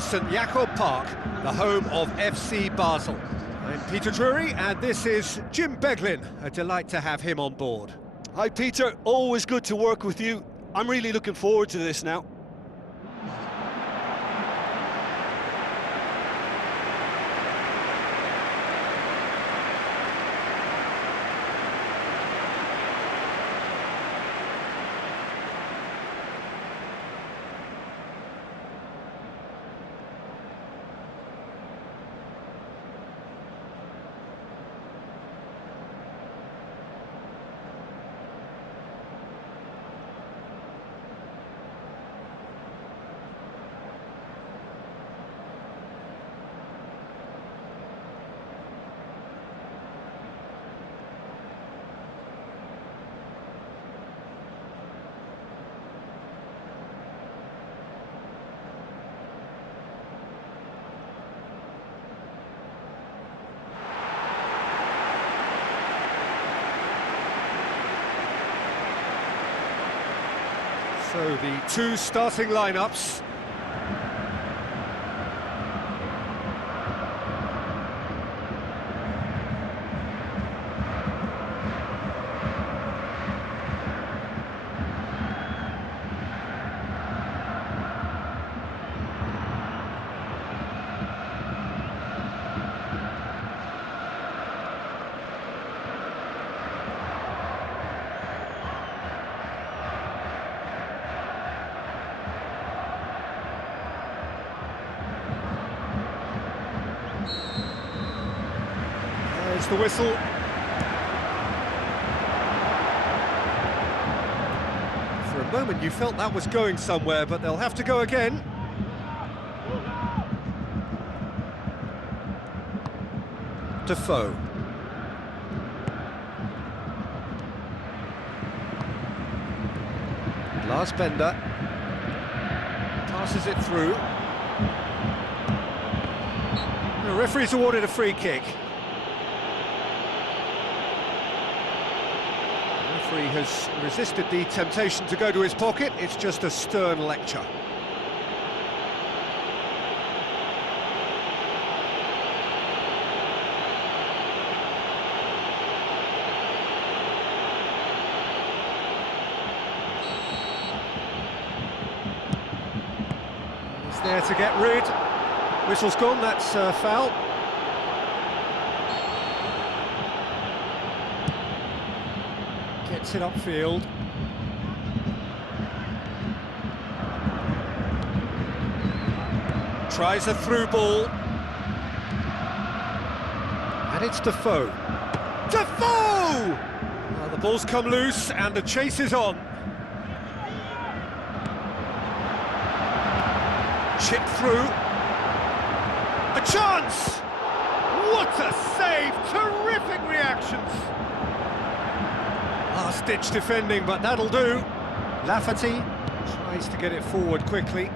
the St Jakob Park, the home of FC Basel. I'm Peter Drury, and this is Jim Beglin. A delight to have him on board. Hi Peter, always good to work with you. I'm really looking forward to this now. So the two starting lineups. There's the whistle. For a moment you felt that was going somewhere, but they'll have to go again. Defoe. Lars Bender. Passes it through. The referee's awarded a free kick. The referee has resisted the temptation to go to his pocket. It's just a stern lecture. He's there to get rid. Whistle's gone, that's foul. Gets it upfield. Tries a through ball. And it's Defoe. Defoe! Well, the ball's come loose and the chase is on. Chip through. A chance! What a save! Terrific reactions! Last-ditch defending, but that'll do. Lafferty tries to get it forward quickly.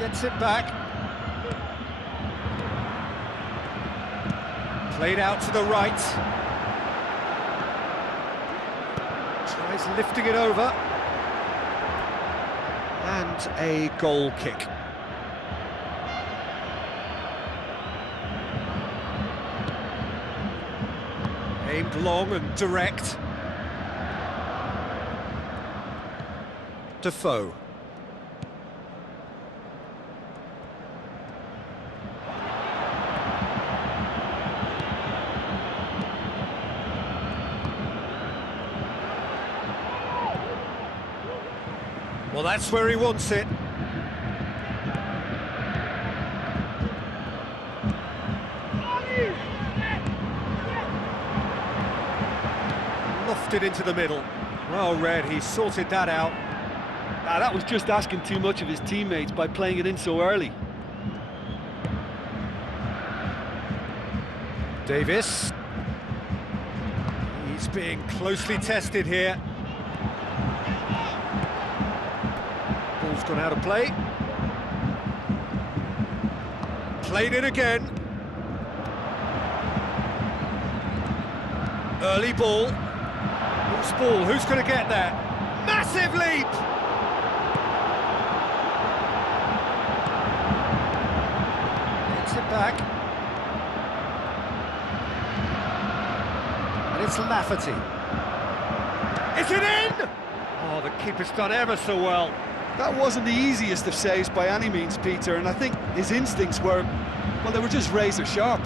Gets it back. Played out to the right. Tries lifting it over. And a goal kick. Aimed long and direct. Defoe. Well, that's where he wants it. Lofted into the middle. Well read, he sorted that out. That was just asking too much of his teammates by playing it in so early. Davis. He's being closely tested here. Ball's gone out of play. Played in again. Early ball. Loose ball, who's going to get there? Massive leap! Gets it back. And it's Lafferty. Is it in? Oh, the keeper's done ever so well. That wasn't the easiest of saves by any means, Peter, and I think his instincts were, well, they were just razor sharp.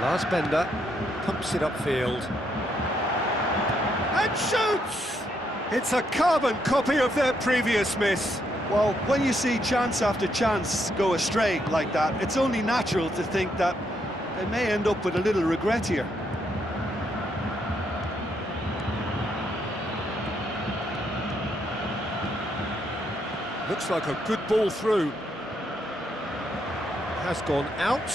Lars Bender pumps it upfield. And shoots! It's a carbon copy of their previous miss. Well, when you see chance after chance go astray like that, it's only natural to think that they may end up with a little regret here. Looks like a good ball through. Has gone out.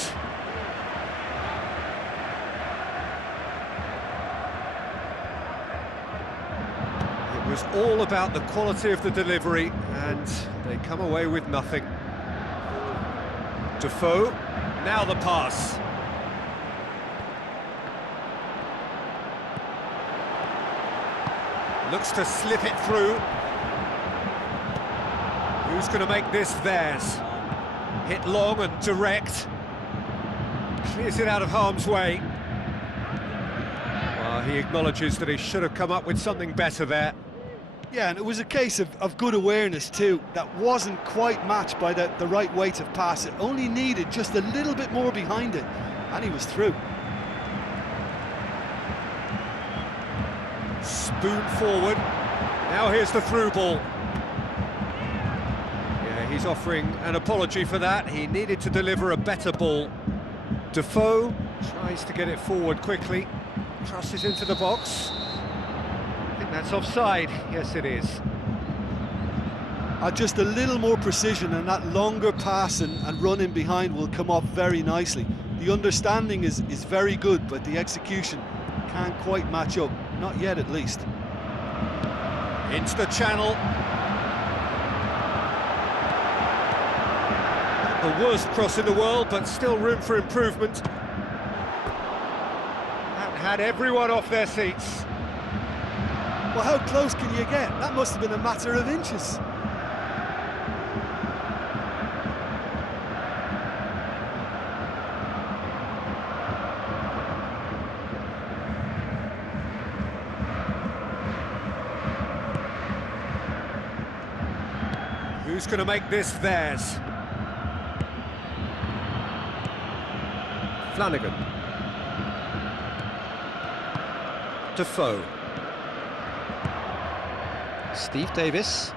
It was all about the quality of the delivery, and they come away with nothing. Defoe, now the pass. Looks to slip it through. Who's going to make this theirs? Hit long and direct. Clears it out of harm's way. Well, he acknowledges that he should have come up with something better there. Yeah, and it was a case of good awareness too. That wasn't quite matched by the right weight of pass. It only needed just a little bit more behind it, and he was through. Spoon forward. Now here's the through ball. He's offering an apology for that. He needed to deliver a better ball. Defoe tries to get it forward quickly. Crosses into the box. I think that's offside. Yes, it is. Just a little more precision, and that longer pass and run in behind will come off very nicely. The understanding is very good, but the execution can't quite match up. Not yet, at least. Into the channel. The worst cross in the world, but still room for improvement. That had everyone off their seats. Well, how close can you get? That must have been a matter of inches. Who's going to make this theirs? Flanagan. Defoe. Steve Davis.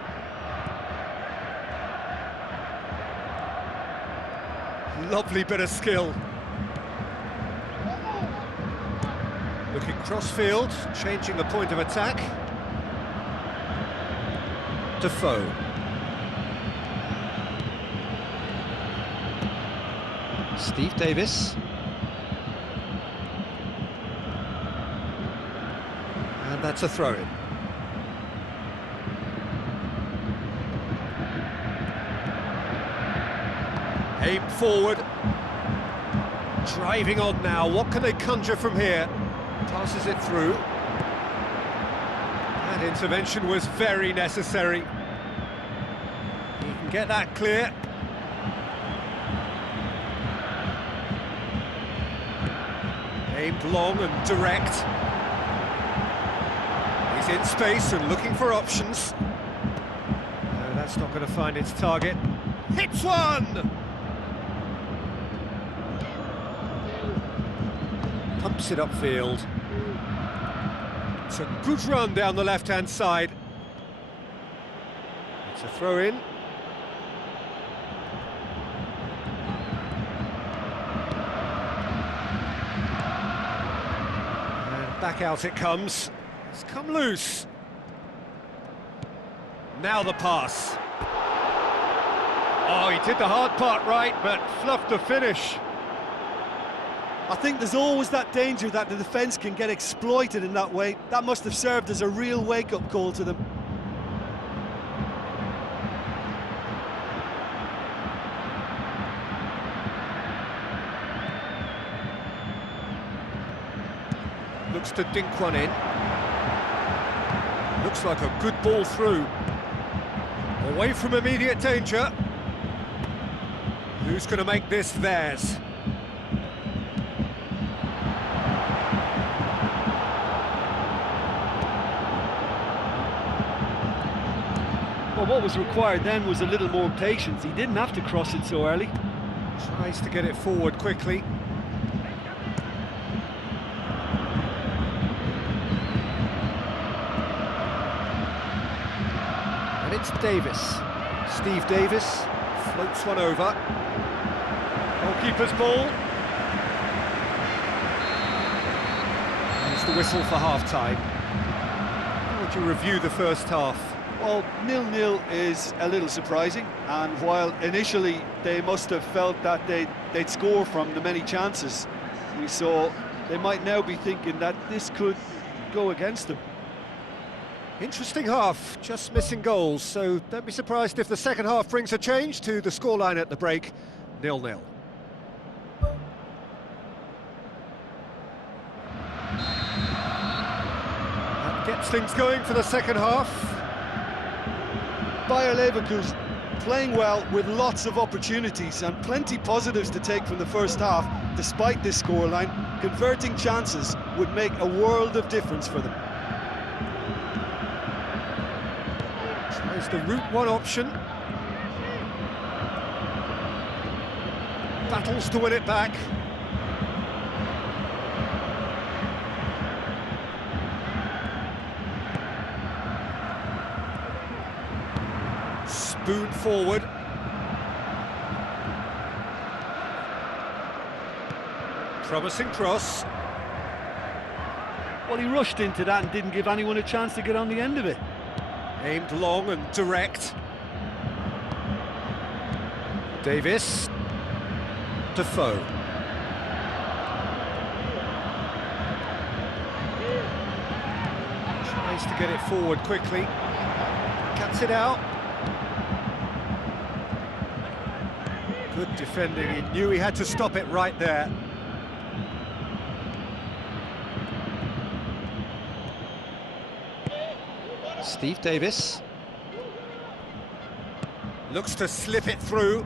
Lovely bit of skill. Looking cross-field, changing the point of attack. Defoe. Steve Davis. And that's a throw-in. Aim forward. Driving on now. What can they conjure from here? Passes it through. That intervention was very necessary. He can get that clear. Aimed long and direct. He's in space and looking for options. No, that's not going to find its target. Hits one! Pumps it upfield. It's a good run down the left-hand side. It's a throw-in. And back out it comes. It's come loose. Now the pass. Oh, he did the hard part right, but fluffed the finish. I think there's always that danger that the defence can get exploited in that way. That must have served as a real wake-up call to them. looks to dink one in. Looks like a good ball through. Away from immediate danger. Who's going to make this theirs? Well, what was required then was a little more patience. He didn't have to cross it so early. Tries to get it forward quickly. And it's Davis. Steve Davis floats one over. Goalkeeper's ball. There's the whistle for half-time. How would you review the first half? Well, 0-0 is a little surprising, and while initially they must have felt that they'd score from the many chances we saw, they might now be thinking that this could go against them. Interesting half, just missing goals, so don't be surprised if the second half brings a change to the scoreline at the break, 0-0. That gets things going for the second half. Bayer Leverkusen playing well with lots of opportunities and plenty positives to take from the first half. Despite this scoreline, converting chances would make a world of difference for them. Tries the route one option. Battles to win it back. Spoon forward. Promising cross. Well, he rushed into that and didn't give anyone a chance to get on the end of it. Aimed long and direct. Davis. Defoe. Tries to get it forward quickly. Cuts it out. Good defending, he knew he had to stop it right there. Steve Davis. Looks to slip it through.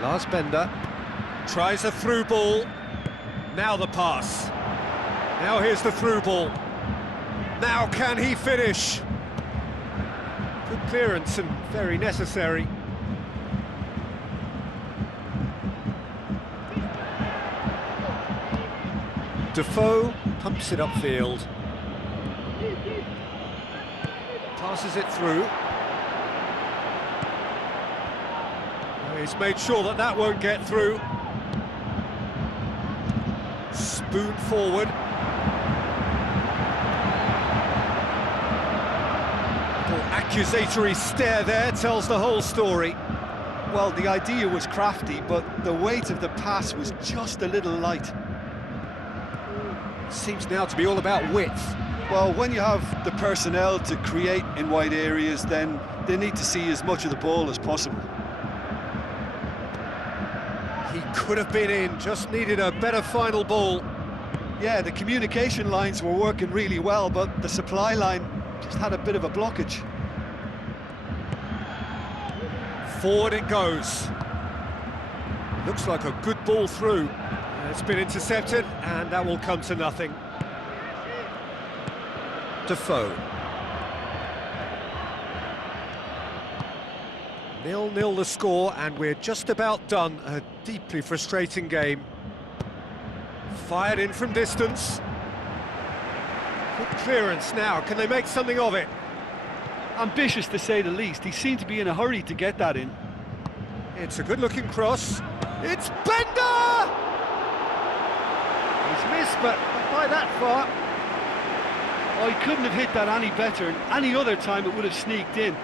Lars Bender. Tries a through ball. Now the pass. Now here's the through ball. Now can he finish? Good clearance and very necessary. Defoe pumps it upfield. Passes it through. He's made sure that that won't get through. Spoon forward. Accusatory stare there tells the whole story. Well, the idea was crafty, but the weight of the pass was just a little light. Seems now to be all about width. Well, when you have the personnel to create in wide areas, then they need to see as much of the ball as possible. He could have been in, just needed a better final ball. Yeah, the communication lines were working really well, but the supply line just had a bit of a blockage. Forward it goes. Looks like a good ball through. It's been intercepted, and that will come to nothing. Defoe. 0-0 the score, and we're just about done. A deeply frustrating game. Fired in from distance. Good clearance now. Can they make something of it? Ambitious to say the least. He seemed to be in a hurry to get that in. It's a good-looking cross. It's Bender! He's missed, but not by that far. Oh, he couldn't have hit that any better, and any other time it would have sneaked in.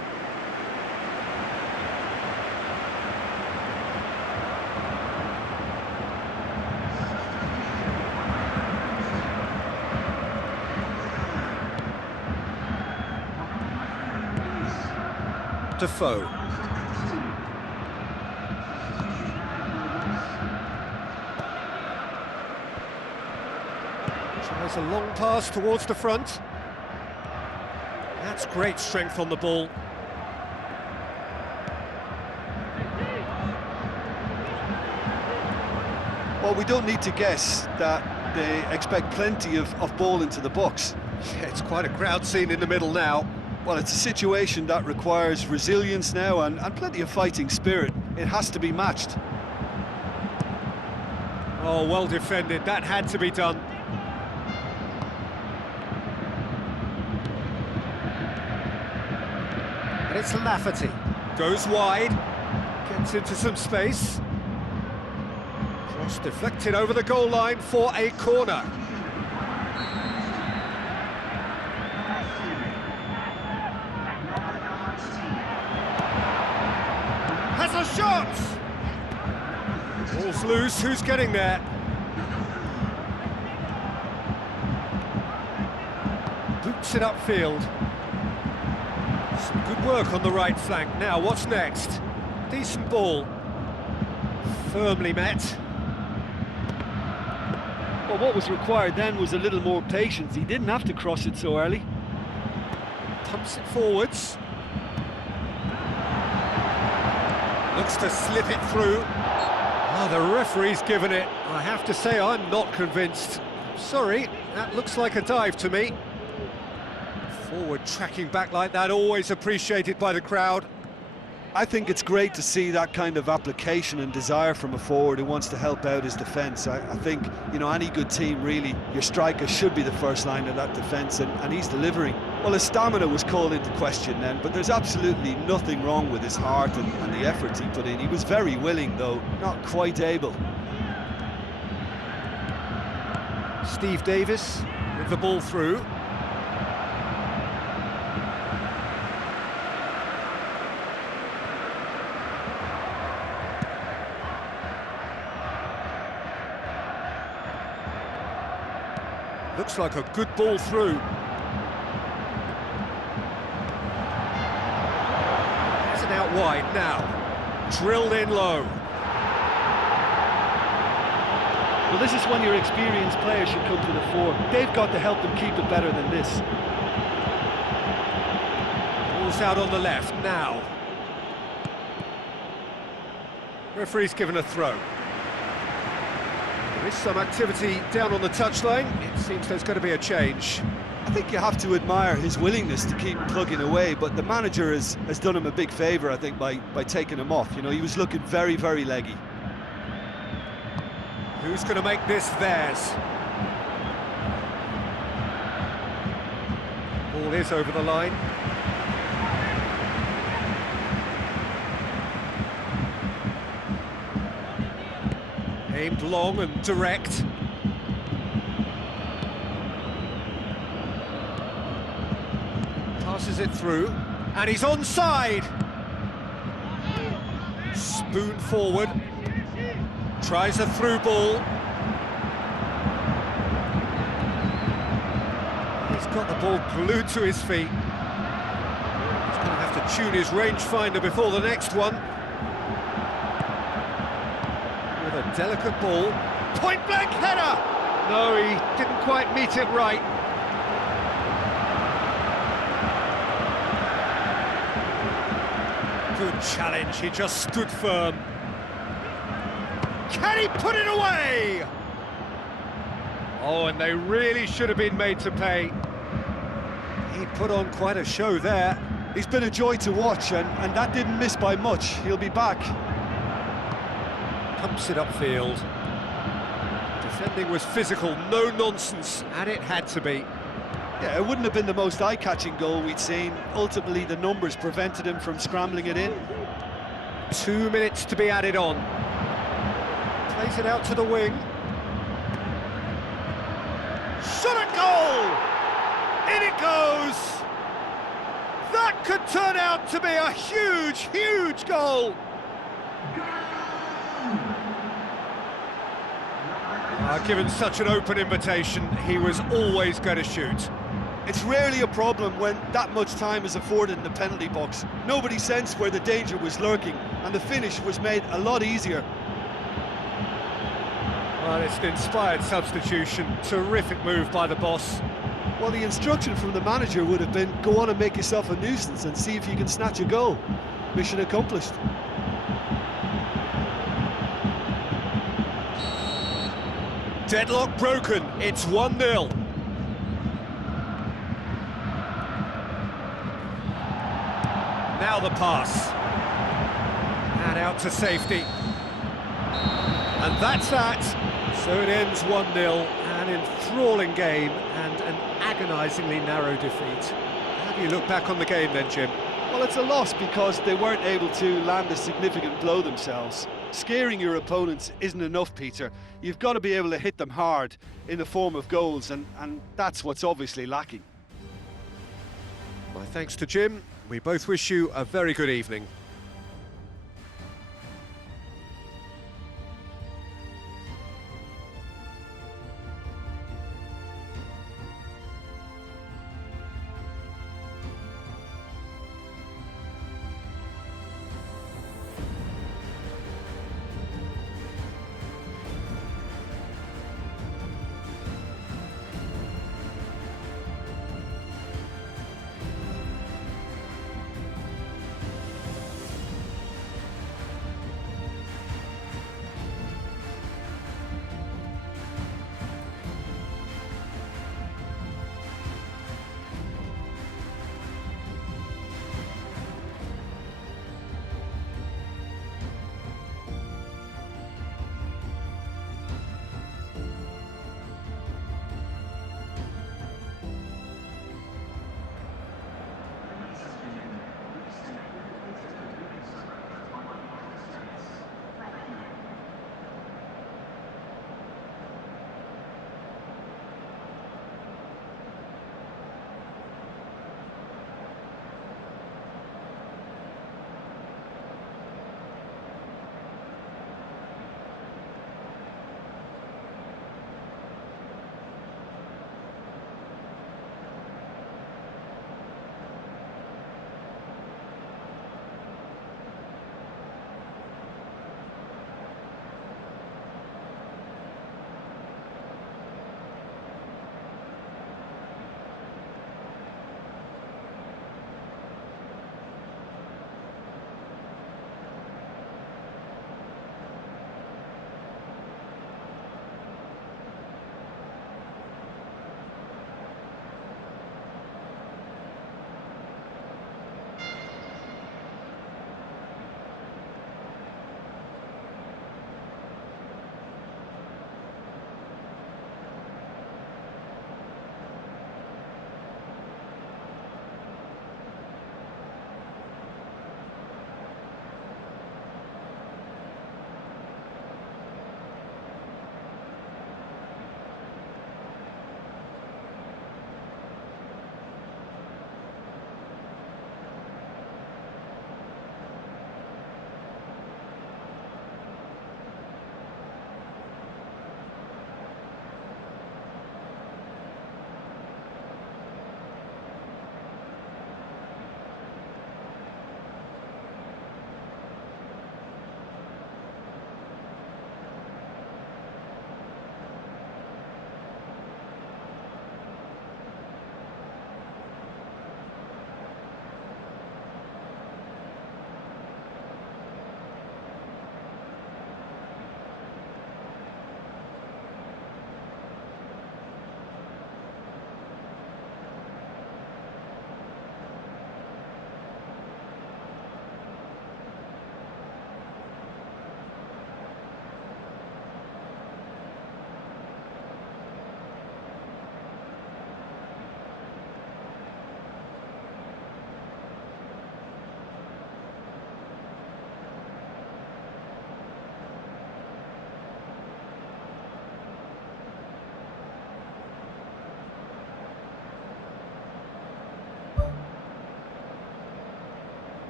Defoe. Tries a long pass towards the front. That's great strength on the ball. Well, we don't need to guess that they expect plenty of ball into the box. Yeah, it's quite a crowd scene in the middle now. Well, it's a situation that requires resilience now and plenty of fighting spirit. It has to be matched. Oh, well defended. That had to be done. And it's Lafferty. Goes wide. Gets into some space. Cross deflected over the goal line for a corner. Has a shot! Ball's loose, who's getting there? Boots it upfield. Some good work on the right flank. Now, what's next? Decent ball. Firmly met. Well, what was required then was a little more patience. He didn't have to cross it so early. Pumps it forwards. Looks to slip it through. Oh, the referee's given it. I have to say, I'm not convinced. Sorry, that looks like a dive to me. Forward tracking back like that, always appreciated by the crowd. I think it's great to see that kind of application and desire from a forward who wants to help out his defence. I think, you know, any good team, really, your striker should be the first line of that defence, and he's delivering. Well, his stamina was called into question then, but there's absolutely nothing wrong with his heart and the efforts he put in. He was very willing, though, not quite able. Steve Davis with the ball through. Looks like a good ball through. Has it out wide now. Drilled in low. Well, this is when your experienced players should come to the fore. They've got to help them keep it better than this. Ball's out on the left now. Referee's given a throw. There is some activity down on the touchline. It seems there's going to be a change. I think you have to admire his willingness to keep plugging away, but the manager has done him a big favour, I think, by taking him off. You know, he was looking very, very leggy. Who's going to make this theirs? Ball is over the line. Aimed long and direct. Passes it through, and he's onside. Spoon forward. Tries a through ball. He's got the ball glued to his feet. He's going to have to tune his rangefinder before the next one. With a delicate ball. Point-blank header! No, he didn't quite meet it right. Good challenge, he just stood firm. Can he put it away? Oh, and they really should have been made to pay. He put on quite a show there. He's been a joy to watch, and that didn't miss by much. He'll be back. Pumps it upfield. Defending was physical, no nonsense, and it had to be. Yeah, it wouldn't have been the most eye-catching goal we'd seen. Ultimately, the numbers prevented him from scrambling it in. 2 minutes to be added on. Plays it out to the wing. Shot at goal! In it goes! That could turn out to be a huge, huge goal! Given such an open invitation, he was always going to shoot. It's rarely a problem when that much time is afforded in the penalty box. Nobody sensed where the danger was lurking, and the finish was made a lot easier. Well, it's an inspired substitution. Terrific move by the boss. Well, the instruction from the manager would have been, go on and make yourself a nuisance and see if you can snatch a goal. Mission accomplished. Deadlock broken, it's 1-0. Now the pass. And out to safety. And that's that. So it ends 1-0, an enthralling game and an agonisingly narrow defeat. How do you look back on the game then, Jim? Well, it's a loss because they weren't able to land a significant blow themselves. Scaring your opponents isn't enough, Peter. You've got to be able to hit them hard in the form of goals, and that's what's obviously lacking. My thanks to Jim. We both wish you a very good evening.